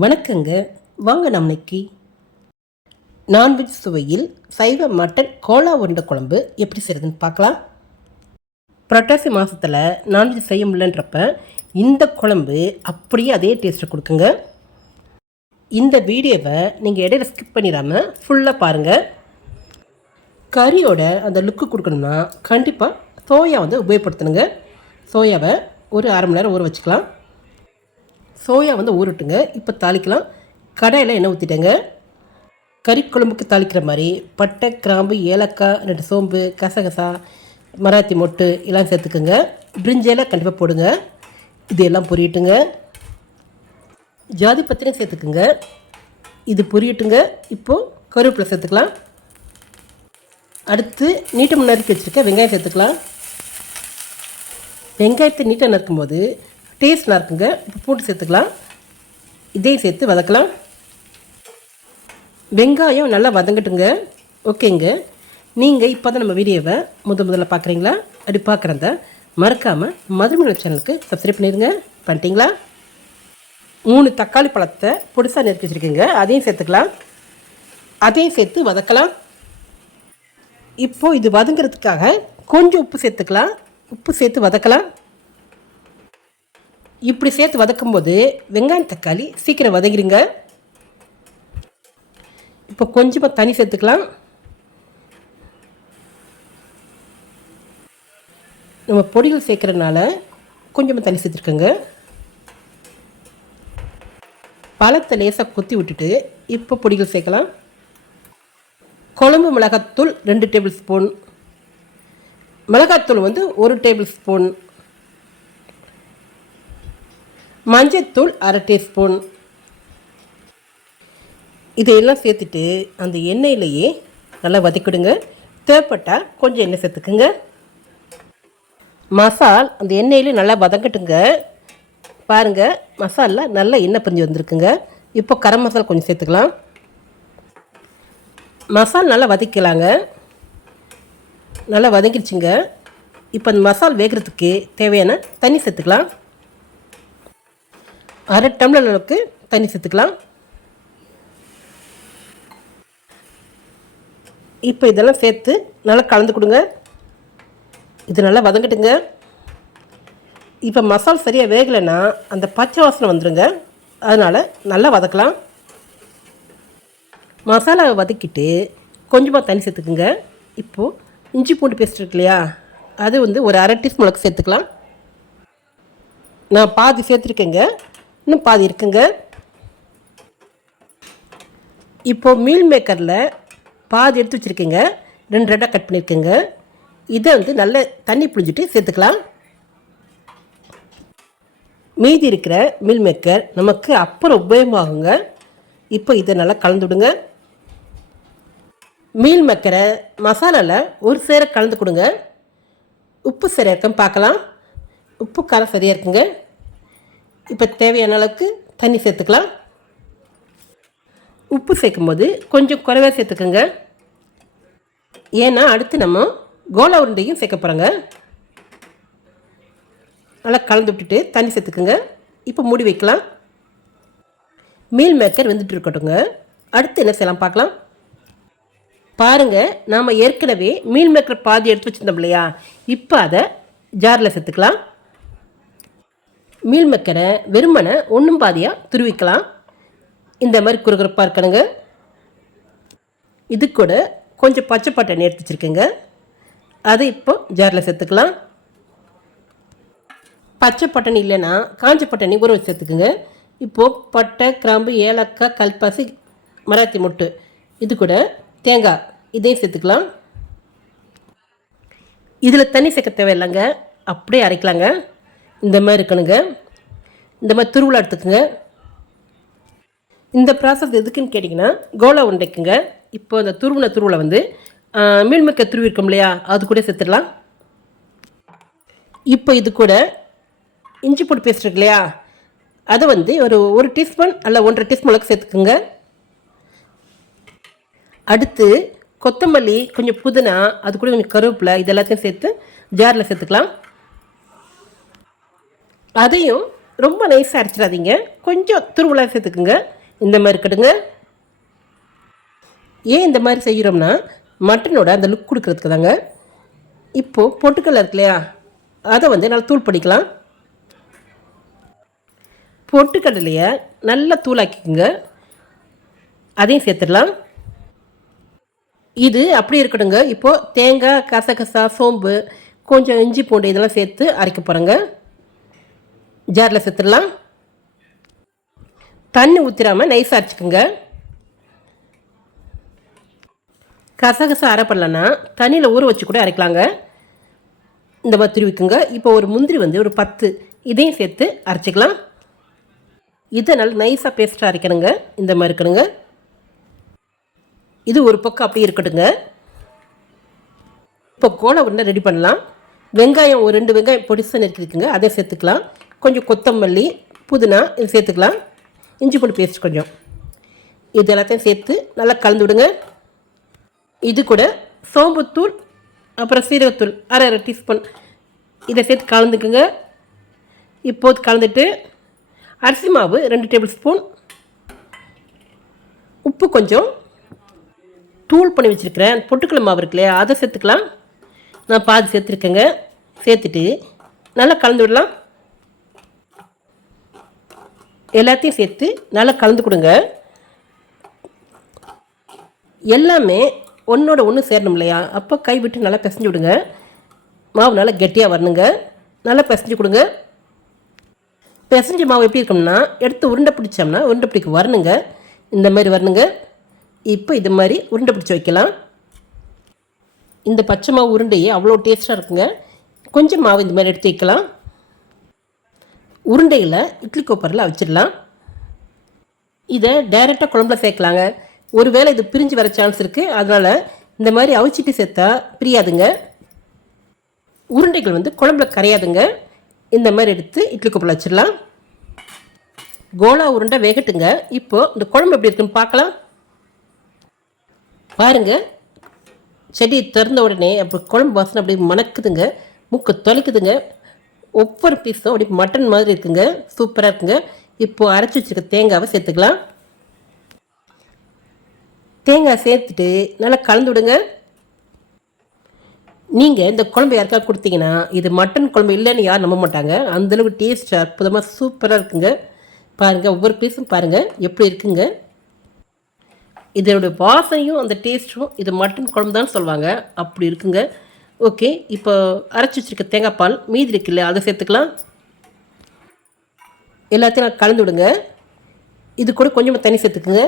வணக்கங்க. வாங்க நம்ம இன்னைக்கு நான்வெஜ் சுவையில் சைவ மட்டன் கோலா உருண்டை குழம்பு எப்படி செய்கிறதுன்னு பார்க்கலாம். புரட்டாசி மாதத்தில் நான்வெஜ் செய்ய முடியலன்றப்ப இந்த குழம்பு அப்படியே அதே டேஸ்ட்டை கொடுக்குங்க. இந்த வீடியோவை நீங்கள் இடையில ஸ்கிப் பண்ணிடாமல் ஃபுல்லாக பாருங்கள். கறியோட அந்த லுக்கு கொடுக்கணும்னா கண்டிப்பாக சோயா உபயோகப்படுத்தணுங்க. சோயாவை ஒரு அரை மணி நேரம் ஊற வச்சுக்கலாம். சோயா ஊறட்டுங்க. இப்போ தாளிக்கலாம். கடாயில் எண்ணெய் ஊற்றிட்டேங்க. கறி குழம்புக்கு தாளிக்கிற மாதிரி பட்டை, கிராம்பு, ஏலக்காய், 2 சோம்பு, கசகசா, மராத்தி மொட்டு எல்லாம் சேர்த்துக்குங்க. பிரிஞ்செல்லாம் கண்டிப்பாக போடுங்க. இது எல்லாம் பொரியட்டுங்க. ஜாதி பத்திரம் சேர்த்துக்குங்க. இது பொரியட்டுங்க. இப்போது கருவேப்பிலை சேர்த்துக்கலாம். அடுத்து நீட்டம் நறுக்கி வச்சுருக்க வெங்காயம் சேர்த்துக்கலாம். வெங்காயத்தை நீட்டாக நறுக்கும்போது டேஸ்ட் நல்லா இருக்குங்க. இப்போ பூண்டு சேர்த்துக்கலாம். இதையும் சேர்த்து வதக்கலாம். வெங்காயம் நல்லா வதங்கட்டுங்க. ஓகேங்க. நீங்கள் இப்போ தான் நம்ம வீடியோவை முதல்ல பார்க்குறீங்களா? அப்படி பார்க்குறத மறக்காமல் மதுரை சேனலுக்கு சப்ஸ்கிரைப் பண்ணிடுங்க. பண்ணிட்டீங்களா? 3 தக்காளி பழத்தை பொடிசாக நறுக்கி வச்சுருக்கீங்க. அதையும் சேர்த்துக்கலாம். அதையும் சேர்த்து வதக்கலாம். இப்போது இது வதங்கிறதுக்காக கொஞ்சம் உப்பு சேர்த்துக்கலாம். உப்பு சேர்த்து வதக்கலாம். இப்படி சேர்த்து வதக்கும்போது வெங்காயம் தக்காளி சீக்கிரம் வதங்கிடுங்க. இப்போ கொஞ்சமாக தண்ணி சேர்த்துக்கலாம். நம்ம பொடிகள் சேர்க்குறதுனால கொஞ்சமாக தண்ணி சேர்த்துருக்கோங்க. பழத்தை லேசாக கொத்தி விட்டுட்டு இப்போ பொடிகள் சேர்க்கலாம். குழம்பு மிளகாத்தூள் 2 டேபிள் ஸ்பூன், மிளகாத்தூள் 1 டேபிள் ஸ்பூன், மஞ்சத்தூள் 1/2 டீஸ்பூன். இதையெல்லாம் சேர்த்துட்டு அந்த எண்ணெயிலேயே நல்லா வதக்கிடுங்க. தேவைப்பட்டால் கொஞ்சம் எண்ணெய் சேர்த்துக்குங்க. மசால் அந்த எண்ணெயிலே நல்லா வதங்கட்டுங்க. பாருங்கள், மசாலில் நல்லா எண்ணெய் பிரிஞ்சு வந்திருக்குங்க. இப்போ கரம் மசாலா கொஞ்சம் சேர்த்துக்கலாம். மசால் நல்லா வதக்கலாங்க. நல்லா வதங்கிடுச்சுங்க. இப்போ அந்த மசால் வேகிறதுக்கு தேவையான தண்ணி சேர்த்துக்கலாம். 1/2 டம்ளர் அளவுக்கு தண்ணி சேர்த்துக்கலாம். இப்போ இதெல்லாம் சேர்த்து நல்லா கலந்து கொடுங்க. இது நல்லா வதங்கட்டுங்க. இப்போ மசால் சரியாக வேகலைன்னா அந்த பச்சை வாசனை வந்துடுங்க. அதனால் நல்லா வதக்கலாம். மசாலாவை வதக்கிட்டு கொஞ்சமாக தண்ணி சேர்த்துக்குங்க. இப்போது இஞ்சி பூண்டு பேஸ்ட் இருக்கு இல்லையா, அது ஒரு 1/2 டீஸ்பூன் அளவுக்கு சேர்த்துக்கலாம். நான் பாதி சேர்த்துருக்கேங்க, இன்னும் பாதி இருக்குங்க. இப்போது மீல் மேக்கரில் பாதி எடுத்து வச்சுருக்கேங்க, 2 கட் பண்ணியிருக்கேங்க. இதை நல்ல தண்ணி புழிஞ்சிட்டு சேர்த்துக்கலாம். மீதி இருக்கிற மீல் மேக்கர் நமக்கு அப்புறம் உபயோகமாகுங்க. இப்போ இதை நல்லா கலந்து விடுங்க. மீல் மேக்கரை மசாலாவில் ஒரு சேர கலந்து கொடுங்க. உப்பு சரியாக இருக்குன்னு பார்க்கலாம். உப்பு காரம் சரியாக இருக்குங்க. இப்போ தேவையான அளவுக்கு தண்ணி சேர்த்துக்கலாம். உப்பு சேர்க்கும்போது கொஞ்சம் குறைவாக சேர்த்துக்கோங்க. ஏன்னா அடுத்து நம்ம கோலா உருண்டையும் சேர்க்க போகிறோங்க. நல்லா கலந்து விட்டுட்டு தண்ணி சேர்த்துக்குங்க. இப்போ மூடி வைக்கலாம். மீல் மேக்கர் வெந்துட்டு இருக்கட்டுங்க. அடுத்து என்ன செய்யலாம் பார்க்கலாம். பாருங்கள், நாம் ஏற்கனவே மீல் மேக்கர் பாதி எடுத்து வச்சுருந்தோம் இல்லையா, இப்போ அதை ஜாரில் சேர்த்துக்கலாம். மீல் மேக்கரை வெறுமனை 1 பாதியாக துருவிக்கலாம். இந்த மாதிரி குறுகுறுப்பாக இருக்கணுங்க. இது கூட கொஞ்சம் பச்சை பட்டாணி எடுத்து வச்சுருக்கேங்க. அதை இப்போ ஜாரில் சேர்த்துக்கலாம். பச்சை பட்டாணி இல்லைன்னா காஞ்ச பட்டாணி ஊற வச்சு சேர்த்துக்குங்க. இப்போது பட்டை, கிராம்பு, ஏலக்காய், கல்பாசி, மராத்தி மொட்டு, இது கூட தேங்காய், இதையும் சேர்த்துக்கலாம். இதில் தண்ணி சேர்க்க தேவையில்லைங்க, அப்படியே அரைக்கலாங்க. இந்த மாதிரி இருக்கணுங்க. இந்த மாதிரி துருவலை எடுத்துக்குங்க. இந்த ப்ராசஸ் எதுக்குன்னு கேட்டிங்கன்னா கோலா உருண்டைக்குங்க. இப்போ இந்த துருவலை மீல் மேக்கர் துருவி இருக்கும் இல்லையா, அது கூட சேர்த்துடலாம். இப்போ இது கூட இஞ்சி பூண்டு பேஸ்ட் இருக்கு இல்லையா, அதை ஒரு 1 டீஸ்பூன் அல்ல 1.5 டீஸ்பூன் அளவுக்கு சேர்த்துக்குங்க. அடுத்து கொத்தமல்லி, கொஞ்சம் புதினா, அது கூட கொஞ்சம் கருவேப்பிலை, இது எல்லாத்தையும் சேர்த்து ஜாரில் சேர்த்துக்கலாம். அதையும் ரொம்ப நைஸாக அரைச்சிடாதீங்க, கொஞ்சம் துருவலாக சேர்த்துக்குங்க. இந்த மாதிரி கட்டுங்க. ஏன் இந்த மாதிரி செய்கிறோம்னா மட்டனோட அந்த லுக் கொடுக்கறதுக்கு தாங்க. இப்போது பொட்டுக்கடலை இருக்கு இல்லையா, அதை நல்லா தூள் பண்ணிக்கலாம். பொட்டுக்கடலையை நல்லா தூளாக்கிக்குங்க. அதையும் சேர்த்துடலாம். இது அப்படி இருக்கட்டுங்க. இப்போது தேங்காய், கசகசா, சோம்பு, கொஞ்சம் இஞ்சி பூண்டு இதெல்லாம் சேர்த்து அரைக்க போகிறேங்க. ஜாரில் சேர்த்துடலாம். தண்ணி ஊற்றிடாமல் நைஸாக அரைச்சிக்குங்க. கசகசா அரைப்படலன்னா தண்ணியில் ஊற வச்சு கூட அரைக்கலாங்க. இந்த மாதிரி துருவிக்குங்க. இப்போ ஒரு முந்திரி ஒரு 10 இதையும் சேர்த்து அரைச்சிக்கலாம். இதை நல்லா நைஸாக பேஸ்ட்டாக அரைக்கணுங்க. இந்த மாதிரி இருக்கணுங்க. இது ஒரு பக்கம் அப்படியே இருக்கட்டுங்க. இப்போ கோலா உருண்டை ரெடி பண்ணலாம். வெங்காயம் ஒரு 2 வெங்காயம் பொடிசாக நறுக்கிக்குங்க, அதை சேர்த்துக்கலாம். கொஞ்சம் கொத்தமல்லி, புதினா இது சேர்த்துக்கலாம். இஞ்சி பூண்டு பேஸ்ட் கொஞ்சம், இது எல்லாத்தையும் சேர்த்து நல்லா கலந்து விடுங்க. இது கூட சோம்புத்தூள் அப்புறம் சீரகத்தூள் அரை டீஸ்பூன் இதை சேர்த்து கலந்துக்குங்க. இப்போது கலந்துட்டு அரிசி மாவு 2 டேபிள் ஸ்பூன், உப்பு கொஞ்சம், தூள் பண்ணி வச்சுருக்கிறேன் பொட்டுக்கடலை மாவு இருக்கு இல்லையா, அதை சேர்த்துக்கலாம். நான் பாதி சேர்த்துருக்கேங்க. சேர்த்துட்டு நல்லா கலந்து விடலாம். எல்லாத்தையும் சேர்த்து நல்லா கலந்து கொடுங்க. எல்லாமே ஒன்றோட ஒன்று சேரணும் இல்லையா, அப்போ கை விட்டு நல்லா பிசைஞ்சு விடுங்க. மாவு நல்லா கெட்டியாக வரணுங்க. நல்லா பிசைஞ்சு கொடுங்க. பிசைஞ்ச மாவு எப்படி இருக்கணும்னா, எடுத்து உருண்டை பிடிச்சோம்னா உருண்டை பிடிக்க வரணுங்க. இந்த மாதிரி வரணுங்க. இப்போ இது மாதிரி உருண்டை பிடிச்சி வைக்கலாம். இந்த பச்சை மாவு உருண்டையே அவ்வளோ டேஸ்ட்டாக இருக்குங்க. கொஞ்சம் மாவு இந்த மாதிரி எடுத்து வைக்கலாம். உருண்டையில் இட்லி கோப்பரில் வச்சிடலாம். இதை டைரெக்டாக குழம்புல சேர்க்கலாங்க. ஒருவேளை இது பிரிஞ்சு வர சான்ஸ் இருக்குது, அதனால் இந்த மாதிரி அவிச்சிட்டு சேர்த்தா பிரியாதுங்க. உருண்டைகள் குழம்புல கரையாதுங்க. இந்த மாதிரி எடுத்து இட்லி கோப்பரில் வச்சிடலாம். கோலா உருண்டை வேகட்டுங்க. இப்போது இந்த குழம்பு எப்படி இருக்குன்னு பார்க்கலாம். பாருங்கள், செடியை திறந்த உடனே அப்போ குழம்பு வாசனை அப்படி மணக்குதுங்க, மூக்கு தொலைக்குதுங்க. ஒவ்வொரு பீஸும் அப்படி மட்டன் மாதிரி இருக்குங்க. சூப்பராக இருக்குங்க. இப்போது அரைச்சி வச்சுருக்க தேங்காவை சேர்த்துக்கலாம். தேங்காய் சேர்த்துட்டு நல்லா கலந்து விடுங்க. நீங்கள் இந்த குழம்பு யாருக்காக கொடுத்தீங்கன்னா இது மட்டன் குழம்பு இல்லைன்னு யாரும் நம்ப மாட்டாங்க. அந்தளவுக்கு டேஸ்ட் அற்புதமாக சூப்பராக இருக்குங்க. பாருங்கள், ஒவ்வொரு பீஸும் பாருங்கள் எப்படி இருக்குங்க. இதோட வாசனையும் அந்த டேஸ்ட்டும் இது மட்டன் குழம்பு தான் சொல்லுவாங்க, அப்படி இருக்குங்க. ஓகே, இப்போ அரைச்சி வச்சுருக்க தேங்காய் பால் மீதி இருக்குல்ல, அதை சேர்த்துக்கலாம். எல்லாத்தையும் நான் கலந்து விடுங்க. இது கூட கொஞ்சமாக தண்ணி சேர்த்துக்குங்க.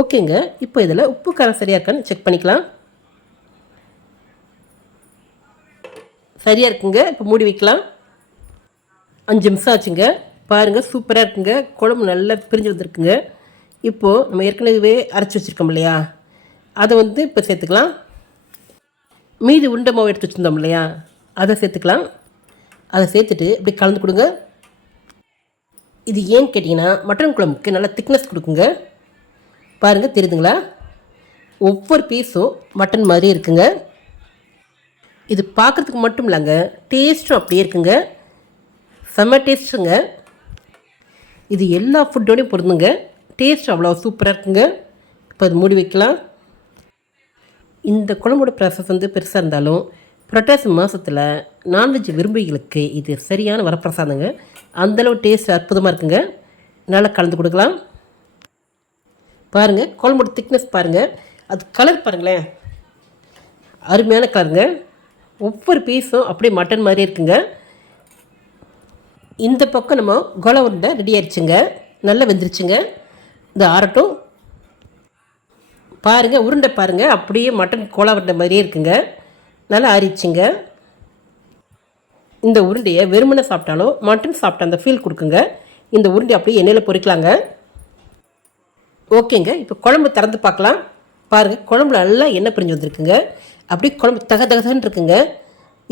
ஓகேங்க, இப்போ இதில் உப்பு காரம் சரியாக இருக்கான்னு செக் பண்ணிக்கலாம். சரியாக இருக்குங்க. இப்போ மூடி வைக்கலாம். 5 நிமிஷம் ஆச்சுங்க. பாருங்கள், சூப்பராக இருக்குங்க. குழம்பு நல்லா பிரிஞ்சு வந்துருக்குங்க. இப்போது நம்ம ஏற்கனவே அரைச்சி வச்சுருக்கோம் இல்லையா, அதை இப்போ சேர்த்துக்கலாம். மீதி உருண்டை மாவு எடுத்து வச்சுருந்தோம் இல்லையா, அதை சேர்த்துக்கலாம். அதை சேர்த்துட்டு இப்படி கலந்து கொடுங்க. இது ஏன்னு கேட்டிங்கன்னா மட்டன் குழம்புக்கு நல்லா திக்னஸ் கொடுக்குங்க. பாருங்கள், தெரியுதுங்களா? ஒவ்வொரு பீஸும் மட்டன் மாதிரி இருக்குங்க. இது பார்க்குறதுக்கு மட்டும் இல்லைங்க, டேஸ்ட்டும் அப்படியே இருக்குங்க. செம்ம டேஸ்ட்டுங்க. இது எல்லா ஃபுட்டோடையும் பொருந்துங்க. டேஸ்ட் அவ்வளோ சூப்பராக இருக்குங்க. இப்போ அது மூடி வைக்கலாம். இந்த குழம்போட ப்ராசஸ் பெருசாக இருந்தாலும் புரட்டாசி மாதத்தில் நான்வெஜ் விரும்பிகளுக்கு இது சரியான வரப்பிரசாதங்க. அந்தளவு டேஸ்ட் அற்புதமாக இருக்குங்க. நல்லா கலந்து கொடுக்கலாம். பாருங்கள், குழம்போட திக்னஸ் பாருங்கள், அது கலர் பாருங்களேன், அருமையான கலருங்க. ஒவ்வொரு பீஸும் அப்படியே மட்டன் மாதிரி இருக்குங்க. இந்த பக்கம் நம்ம கோலா உருண்டை ரெடி ஆயிடுச்சுங்க. நல்லா வெந்துருச்சுங்க. இந்த ஆரட்டும். பாருங்கள், உருண்டை பாருங்கள், அப்படியே மட்டன் கோலா உருண்டை மாதிரியே இருக்குங்க. நல்லா ஆறிடுச்சுங்க. இந்த உருண்டையை வெறுமனை சாப்பிட்டாலும் மட்டன் சாப்பிட்ட அந்த ஃபீல் கொடுக்குங்க. இந்த உருண்டை அப்படியே எண்ணெயில் பொரிக்கலாங்க. ஓகேங்க, இப்போ குழம்பு திறந்து பார்க்கலாம். பாருங்கள், குழம்புல நல்லா எண்ணெய் பிரிஞ்சு வந்துருக்குங்க. அப்படியே குழம்பு தகதகன்னு இருக்குங்க.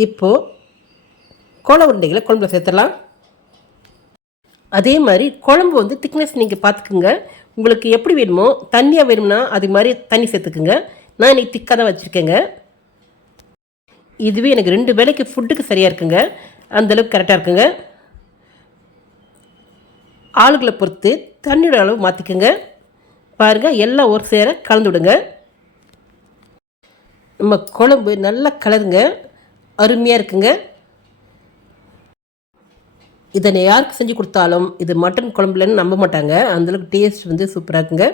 இப்போது கோலா உருண்டைகளை குழம்புல சேர்த்துடலாம். அதே மாதிரி குழம்பு திக்னஸ் நீங்கள் பார்த்துக்குங்க. உங்களுக்கு எப்படி வேணுமோ, தண்ணியாக வேணும்னா அது மாதிரி தண்ணி சேர்த்துக்குங்க. நான் இன்றைக்கி திக்காக தான் வச்சுருக்கேங்க. இதுவே எனக்கு 2 வேளைக்கு ஃபுட்டுக்கு சரியாக இருக்குங்க. அந்தளவுக்கு கரெக்டாக இருக்குங்க. ஆளுகளை பொறுத்து தண்ணியோட அளவு மாற்றிக்கோங்க. பாருங்கள், எல்லாம் ஒரு சேர கலந்து விடுங்க. நம்ம குழம்பு நல்லா கலருங்க, அருமையாக இருக்குங்க. இதை யாருக்கு செஞ்சு கொடுத்தாலும் இது மட்டன் குழம்புலன்னு நம்ப மாட்டாங்க. அந்தளவுக்கு டேஸ்ட் வந்து சூப்பராக இருக்குங்க.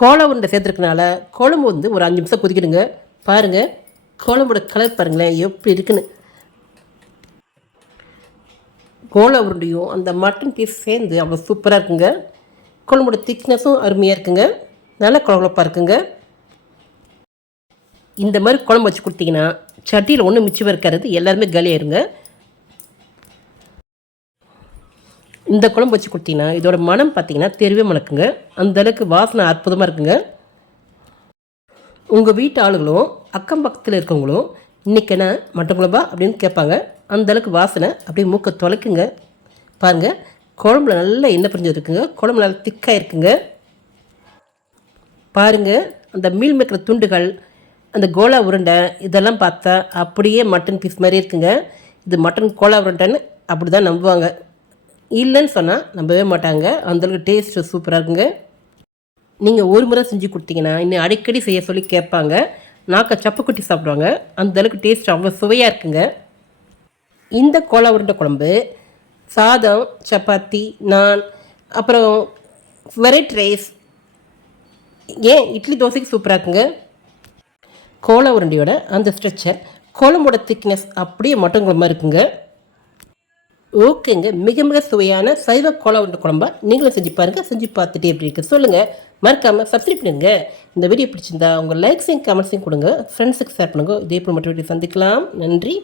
கோலா உருண்டை சேர்த்துருக்கனால குழம்பு வந்து ஒரு 5 நிமிஷம் கொதிக்கிடுங்க. பாருங்கள், குழம்போட கலர் பாருங்களேன் எப்படி இருக்குன்னு. கோலா உருண்டையும் அந்த மட்டன் பீஸ் சேர்ந்து அவ்வளோ சூப்பராக இருக்குங்க. குழம்போட திக்னஸும் அருமையாக இருக்குங்க, நல்லா குழகுழப்பாக இருக்குங்க. இந்த மாதிரி குழம்பு வச்சு கொடுத்தீங்கன்னா சட்டியில் ஒன்றும் மிச்சம் இருக்காது, எல்லாருமே காலியாயிருங்க. இந்த குழம்பு வச்சு கொடுத்தீங்கன்னா இதோட மனம் பார்த்தீங்கன்னா தெரியவே மணக்குங்க. அந்தளவுக்கு வாசனை அற்புதமாக இருக்குங்க. உங்கள் வீட்டு ஆளுகளும் அக்கம் பக்கத்தில் இருக்கவங்களும் இன்றைக்கி என்ன மட்டன் குழம்பா அப்படின்னு கேட்பாங்க. அந்தளவுக்கு வாசனை அப்படியே மூக்கை தொலைக்குங்க. பாருங்கள், குழம்புல நல்லா எண்ணெய் பிரிஞ்சு இருக்குங்க, குழம்புல நல்லா திக்காக இருக்குங்க. பாருங்கள், அந்த மீல் மேக்கிற துண்டுகள், அந்த கோலா உருண்டை இதெல்லாம் பார்த்தா அப்படியே மட்டன் பீஸ் மாதிரி இருக்குங்க. இது மட்டன் கோலா உருண்டைன்னு அப்படி தான் நம்புவாங்க. இல்லைன்னு சொன்னால் நம்பவே மாட்டாங்க. அந்தளவுக்கு டேஸ்ட்டு சூப்பராக இருக்குங்க. நீங்கள் ஒரு முறை செஞ்சு கொடுத்தீங்கன்னா இன்னும் அடிக்கடி செய்ய சொல்லி கேட்பாங்க. நாக்கை சப்பு குட்டி சாப்பிடுவாங்க. அந்தளவுக்கு டேஸ்ட் அவ்வளோ சுவையாக இருக்குங்க. இந்த கோலா உருண்டை குழம்பு சாதம், சப்பாத்தி, நான், அப்புறம் வெரைட்டி ரைஸ், ஏன் இட்லி தோசைக்கு சூப்பராக இருக்குங்க. கோலா உருண்டையோட அந்த ஸ்ட்ரெச்சர், குழம்போட திக்னஸ் அப்படியே மட்டன் குழம்பா இருக்குங்க. ஓகேங்க, மிக மிக சுவையான சைவ கோலா உருண்டை குழம்பா நீங்களும் செஞ்சு பாருங்கள். செஞ்சு பார்த்துட்டு எப்படி இருக்குது சொல்லுங்கள். மறக்காமல் சப்ஸ்கிரைப் பண்ணுங்க. இந்த வீடியோ பிடிச்சிருந்தா உங்கள் லைக்ஸையும் கமெண்ட்ஸையும் கொடுங்க, ஃப்ரெண்ட்ஸுக்கு ஷேர் பண்ணுங்க. இதே போல் மட்டும் சந்திக்கலாம். நன்றி.